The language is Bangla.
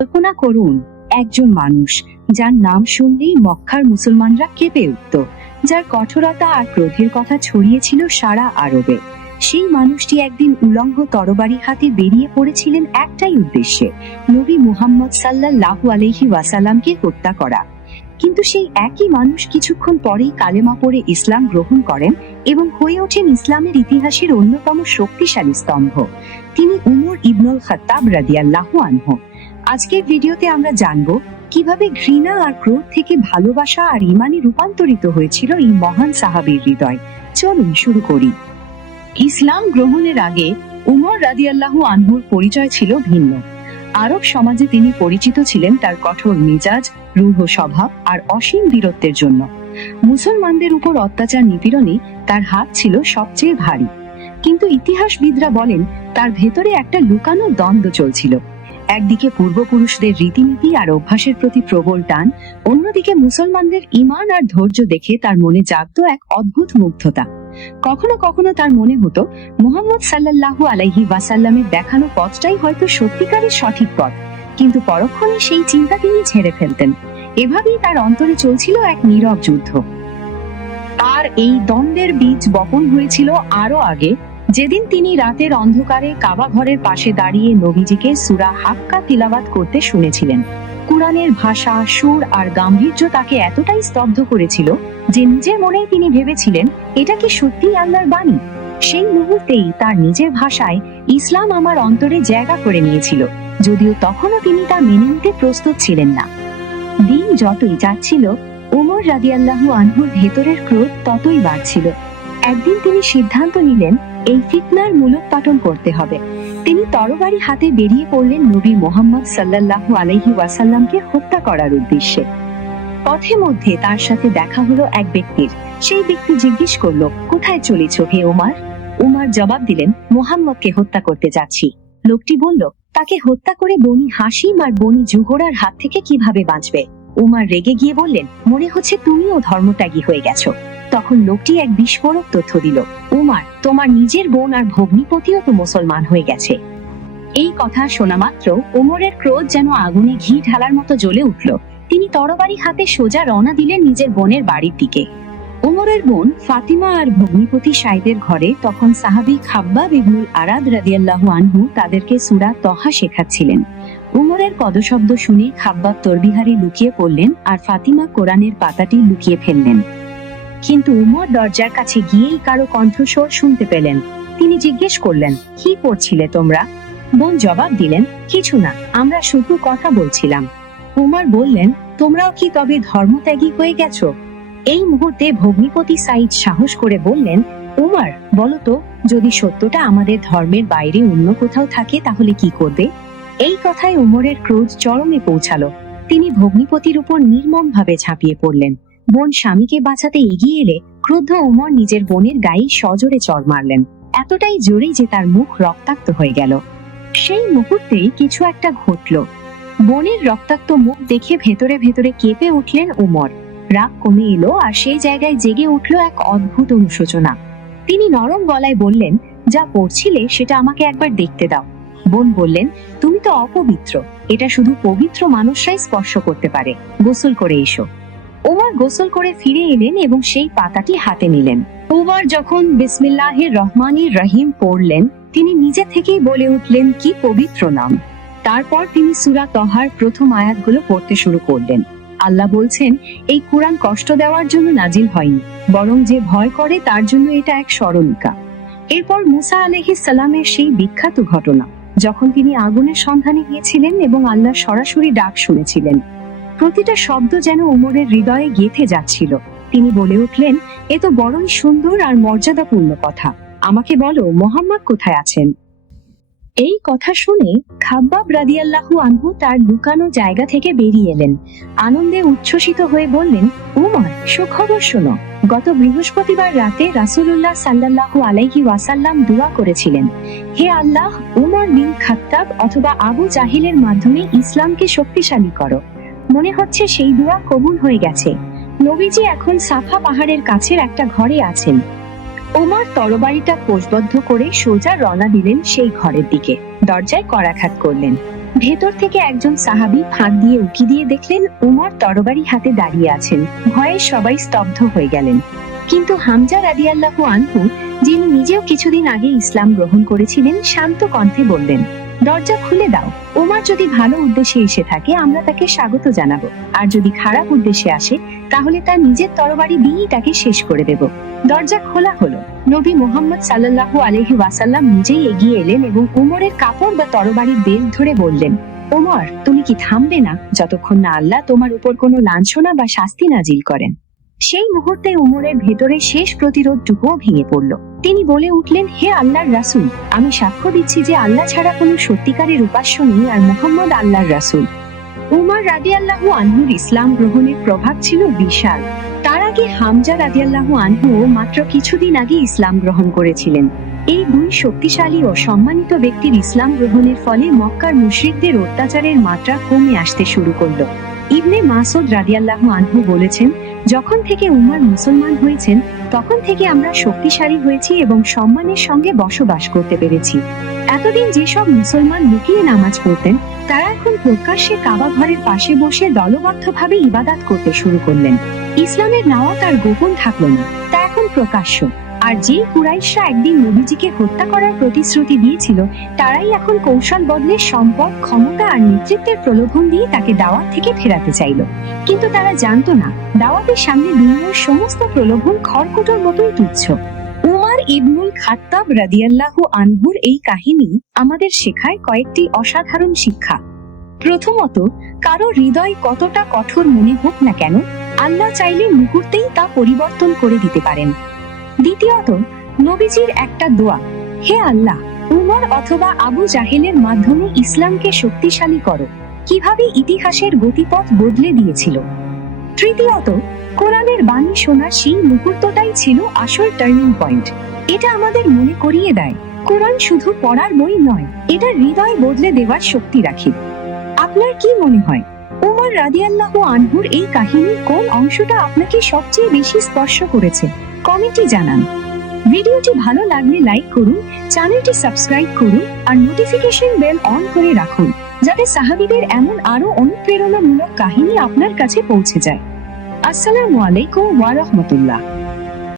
কল্পনা করুন, একজন মানুষ যার নাম শুনলেই মক্কার মুসলমানরা কেঁপে উঠত, যার কঠোরতা আর ক্রোধের কথা ছড়িয়েছিল সারা আরবে। সেই মানুষটি একদিন উলঙ্গ তরবারি হাতে বেরিয়ে পড়েছিলেন একটাই উদ্দেশ্যে, নবী মুহাম্মদ সাল্লাল্লাহু আলাইহি ওয়াসাল্লামকে হত্যা করা। কিন্তু সেই একই মানুষ কিছুক্ষণ পরেই কালেমা পড়ে ইসলাম গ্রহণ করেন এবং হয়ে ওঠেন ইসলামের ইতিহাসের অন্যতম শক্তিশালী স্তম্ভ। তিনি উমর ইবনুল খাত্তাব রাদিয়াল্লাহু আনহু। আজকের ভিডিওতে আমরা জানব কিভাবে ঘৃণা আর ক্রোধ থেকে ভালোবাসা আর ঈমানে রূপান্তরিত হয়েছিল এই মহান সাহাবীর হৃদয়। চলুন শুরু করি। ইসলাম গ্রহণের আগে উমর রাদিয়াল্লাহু আনহুর পরিচয় ছিল ভিন্ন। আরব সমাজে তিনি পরিচিত ছিলেন তার কঠোর মেজাজ, রূঢ় স্বভাব আর অসীম বীরত্বের জন্য। মুসলমানদের উপর অত্যাচার নিপীড়নে তার হাত ছিল সবচেয়ে ভারী। কিন্তু ইতিহাসবিদরা বলেন তার ভেতরে একটা লুকানো দ্বন্দ্ব চলছিল। একদিকে পূর্বপুরুষদের রীতিনীতি আর অভ্যাসের প্রতি প্রবল টান, অন্যদিকে মুসলমানদের ঈমান আর ধৈর্য দেখে তার মনে জাগতো এক অদ্ভুত মুগ্ধতা। কখনো কখনো তার মনে হতো মুহাম্মদ সাল্লাল্লাহু আলাইহি ওয়াসাল্লামের দেখানো পথটাই হয়তো সত্যিকারের সঠিক পথ, কিন্তু পরক্ষণে সেই চিন্তা তিনি ছেড়ে ফেলতেন। এভাবেই তার অন্তরে চলছিল এক নীরব যুদ্ধ। আর এই দ্বন্দ্বের বীজ বপন হয়েছিল আরো আগে, যেদিন তিনি রাতের অন্ধকারে কাবা ঘরের পাশে দাঁড়িয়ে নবীজিকে সূরা হাক্কা তিলাওয়াত করতে শুনেছিলেন। কুরআনের ভাষা, সুর আর গাম্ভীর্য তাকে এতটাই স্তব্ধ করেছিল যে নিজের মনেই তিনি ভেবেছিলেন এটা কি সত্যি আল্লাহর বাণী। সেই মুহূর্তেই তার নিজের ভাষায় ইসলাম আমার অন্তরে জায়গা করে নিয়েছিল, যদিও তখনও তিনি তা মেনে নিতে প্রস্তুত ছিলেন না। দিন যতই যাচ্ছিল, উমর রাদিয়াল্লাহু আনহুর ভেতরের ক্রোধ ততই বাড়ছিল। একদিন তিনি সিদ্ধান্ত নিলেন এই ফিতনার মূলোৎপাটন করতে হবে। তিনি তরবারি হাতে বেরিয়ে পড়লেন নবী মুহাম্মদ সাল্লাল্লাহু আলাইহি ওয়াসাল্লামকে হত্যা করার উদ্দেশ্যে। পথে মধ্যে তার সাথে দেখা হলো এক ব্যক্তির। সেই ব্যক্তি জিজ্ঞেস করলো, কোথায় চলেছ হে ওমর? উমর জবাব দিলেন, মুহাম্মদকে হত্যা করতে যাচ্ছি। লোকটি বলল, তাকে হত্যা করে বনি হাশিম আর বনি জুহরার হাত থেকে কিভাবে বাঁচবে? উমর রেগে গিয়ে বললেন, মনে হচ্ছে তুমিও ধর্মত্যাগী হয়ে গেছো। তখন লোকটি এক বিস্ফোরক তথ্য দিল, উমর, তোমার নিজের বোন আর ভগ্নিপতিও তো মুসলমান হয়ে গেছে। এই কথা শোনা মাত্র উমরের ক্রোধ যেন আগুনে ঘি ঢালার মতো জ্বলে উঠল। তিনি তরবারি হাতে সোজা রওনা দিলেন নিজের বোনের বাড়ির দিকে। উমরের বোন ফাতিমা আর ভগ্নিপতি সাইদের ঘরে তখন সাহাবী খাব্বাব ইবনুল আরাদ রাদিয়াল্লাহু আনহু তাদেরকে সূরা তহা শেখাচ্ছিলেন। উমরের পদশব্দ শুনে খাব্বাব তরবিহারে লুকিয়ে পড়লেন আর ফাতিমা কোরআনের পাতাটি লুকিয়ে ফেললেন। কিন্তু উমর দরজার কাছে গিয়েই কারো কণ্ঠস্বর শুনতে পেলেন। তিনি জিজ্ঞেস করলেন, কি পড়ছিলে তোমরা? বোন জবাব দিলেন, কিছু না, আমরা শুধু কথা বলছিলাম। উমর বললেন, তোমরাও কি তবে ধর্মত্যাগী হয়ে গেছো? এই মুহূর্তে ভগ্নিপতি সাইদ সাহস করে বললেন, উমর, বলতো, যদি সত্যটা আমাদের ধর্মের বাইরে অন্য কোথাও থাকে তাহলে কি করবে? এই কথায় উমরের ক্রোধ চরমে পৌঁছালো। তিনি ভগ্নিপতির উপর নির্মমভাবে ঝাঁপিয়ে পড়লেন। বোন স্বামীকে বাঁচাতে এগিয়ে এলে ক্রুদ্ধ উমর নিজের বোনের গায়ে সজোরে চড় মারলেন, এতটাই জোরে যে তার মুখ রক্তাক্ত হয়ে গেল। সেই মুহূর্তেই কিছু একটা ঘটল। বোনের রক্তাক্ত মুখ দেখে ভেতরে ভেতরে কেঁপে উঠলেন উমর। রাগ কমে এলো আর সেই জায়গায় জেগে উঠল এক অদ্ভুত অনুশোচনা। তিনি নরম গলায় বললেন, যা পড়ছিলে সেটা আমাকে একবার দেখতে দাও। বোন বললেন, তুমি তো অপবিত্র, এটা শুধু পবিত্র মানুষরাই স্পর্শ করতে পারে, গোসল করে এসো। উমর গোসল করে ফিরে এলেন এবং সেই পাতাটি হাতে নিলেন। উমর যখন বিসমিল্লাহির রহমানির রহিম পড়লেন, তিনি নিজে থেকেই বলে উঠলেন, কি পবিত্র নাম। তারপর তিনি সূরা তহার প্রথম আয়াতগুলো পড়তে শুরু করলেন। আল্লাহ বলছেন, এই কুরআন কষ্ট দেওয়ার জন্য নাজিল হয়নি, বরং যে ভয় করে তার জন্য এটা এক স্মরণিকা। এরপর মুসা আলাইহিস সালামের সেই বিখ্যাত ঘটনা, যখন তিনি আগুনের সন্ধানে গিয়েছিলেন এবং আল্লাহ সরাসরি ডাক শুনেছিলেন। প্রতিটা শব্দ যেন উমরের হৃদয়ে গেঁথে যাচ্ছিল। তিনি বলে উঠলেন, এ তো বড়ই সুন্দর আর মর্যাদাপূর্ণ কথা। আমাকে বলো, মুহাম্মদ কোথায় আছেন? এই কথা শুনে খাব্বাব রাদিয়াল্লাহু আনহু তার লুকানো জায়গা থেকে বেরিয়ে এলেন। আনন্দে উচ্ছ্বসিত হয়ে বললেন, উমর, সুখবর শোনো, গত বৃহস্পতিবার রাতে রাসূলুল্লাহ সাল্লাল্লাহু আলাইহি ওয়াসাল্লাম দোয়া করেছিলেন, হে আল্লাহ, উমর বিন খাত্তাব অথবা আবু জাহিলের মাধ্যমে ইসলামকে শক্তিশালী করো। মনে হচ্ছে সেই দোয়া কবুল হয়ে গেছে। নবীজি এখন সাফা পাহাড়ের কাছের একটা ঘরে আছেন। ওমর তরবারিটা কোষবদ্ধ করে সোজা রওনা দিলেন সেই ঘরের দিকে। দরজায় করাঘাত করলেন। ভেতর থেকে একজন সাহাবী ফাঁক দিয়ে উকি দিয়ে দেখলেন উমর তরবারি হাতে দাঁড়িয়ে আছেন। ভয়ে সবাই স্তব্ধ হয়ে গেলেন। কিন্তু হামজা রাদিয়াল্লাহু আনহু, যিনি নিজেও কিছুদিন আগে ইসলাম গ্রহণ করেছিলেন, শান্ত কণ্ঠে বললেন, দরজা খুলে দাও। ওমর যদি ভালো উদ্দেশ্যে এসে থাকে আমরা তাকে স্বাগত জানাবো, আর যদি খারাপ উদ্দেশ্যে আসে তাহলে তার নিজের তরবারি দিয়েই তাকে শেষ করে দেব। দরজা খোলা হলো। নবী মুহাম্মদ সাল্লাল্লাহু আলাইহি ওয়াসাল্লাম নিজেই এগিয়ে এলেন এবং উমরের কাপড় বা তরবারির বেল্ট ধরে বললেন, ওমর, তুমি কি থামবে না যতক্ষণ না আল্লাহ তোমার উপর কোনো লাঞ্ছনা বা শাস্তি নাজিল করেন? সেই মুহূর্তে উমরের ভেতরে শেষ প্রতিরোধটুকুও ভেঙে পড়ল। তিনি বলে উঠলেন, হে আল্লাহর রাসূল, আমি সাক্ষ্য দিচ্ছি যে আল্লাহ ছাড়া কোনো সত্যিকারের উপাস্য নেই আর মুহাম্মদ আল্লাহর রাসূল। উমর রাদিয়াল্লাহু আনহুর ইসলাম গ্রহণের প্রভাব ছিল বিশাল। তার আগে হামজা রাদিয়াল্লাহু আনহুও মাত্র কিছুদিন আগে ইসলাম গ্রহণ করেছিলেন। এই দুই শক্তিশালী ও সম্মানিত ব্যক্তির ইসলাম গ্রহণের ফলে মক্কার মুশরিকদের অত্যাচারের মাত্রা কমে আসতে শুরু করল। ইবনে মাসউদ রাদিয়াল্লাহু আনহু বলেছেন, যখন থেকে উমর মুসলমান হয়েছেন তখন থেকে আমরা শক্তিশালী হয়েছি এবং সম্মানের সঙ্গে বসবাস করতে পেরেছি। এতদিন যেসব মুসলমান লুকিয়ে নামাজ পড়তেন তারা এখন প্রকাশ্যে কাবা ঘরের পাশে বসে দলবদ্ধভাবে ইবাদত করতে শুরু করলেন। ইসলামের নাওয়াত আর গোপন থাকলো না, তা এখন প্রকাশ্য। আর যে কুরাইশরা একদিন নবীজিকে হত্যা করার প্রতিশ্রুতি দিয়েছিল তারাই এখন কৌশল বদলে সম্পদ, ক্ষমতা আর নেতৃত্বের প্রলোভন দিয়ে তাকে দাওয়াত থেকে ফেরাতে চাইল। কিন্তু তারা জানতো না দাওয়াতের সামনে দুনিয়ার সমস্ত প্রলোভন খড়কুটোর মতোই তুচ্ছ। উমর ইবনুল খাত্তাব রাদিয়াল্লাহু আনহুর এই কাহিনী আমাদের শেখায় কয়েকটি অসাধারণ শিক্ষা। প্রথমত, কারো হৃদয় কতটা কঠোর মনে হোক না কেন, আল্লাহ চাইলে মুহূর্তেই তা পরিবর্তন করে দিতে পারেন। দ্বিতীয়ত, নবীজির একটা দোয়া, হে আল্লাহ, উমর অথবা আবু জাহেলের মাধ্যমে ইসলামকে শক্তিশালী করো, কিভাবে ইতিহাসের গতিপথ বদলে দিয়েছিল। তৃতীয়ত, কোরআনের বাণী শোনার সেই মুহূর্তটাই ছিল আসল টার্নিং পয়েন্ট। এটা আমাদের মনে করিয়ে দেয় কোরআন শুধু পড়ার বই নয়, এটা হৃদয় বদলে দেওয়ার শক্তি রাখে। আপনার কি মনে হয়, উমর রাদিয়াল্লাহু আনহুর এই কাহিনীর কোন অংশটা আপনাকে সবচেয়ে বেশি স্পর্শ করেছে? কমেন্টে জানান। ভিডিওটি ভালো লাগলে লাইক করুন, চ্যানেলটি সাবস্ক্রাইব করুন আর নোটিফিকেশন বেল অন করে রাখুন, যাতে সাহাবীদের এমন আরো অনুপ্রেরণামূলক কাহিনী আপনার কাছে পৌঁছে যায়। আসসালামু আলাইকুম ওয়া রাহমাতুল্লাহ।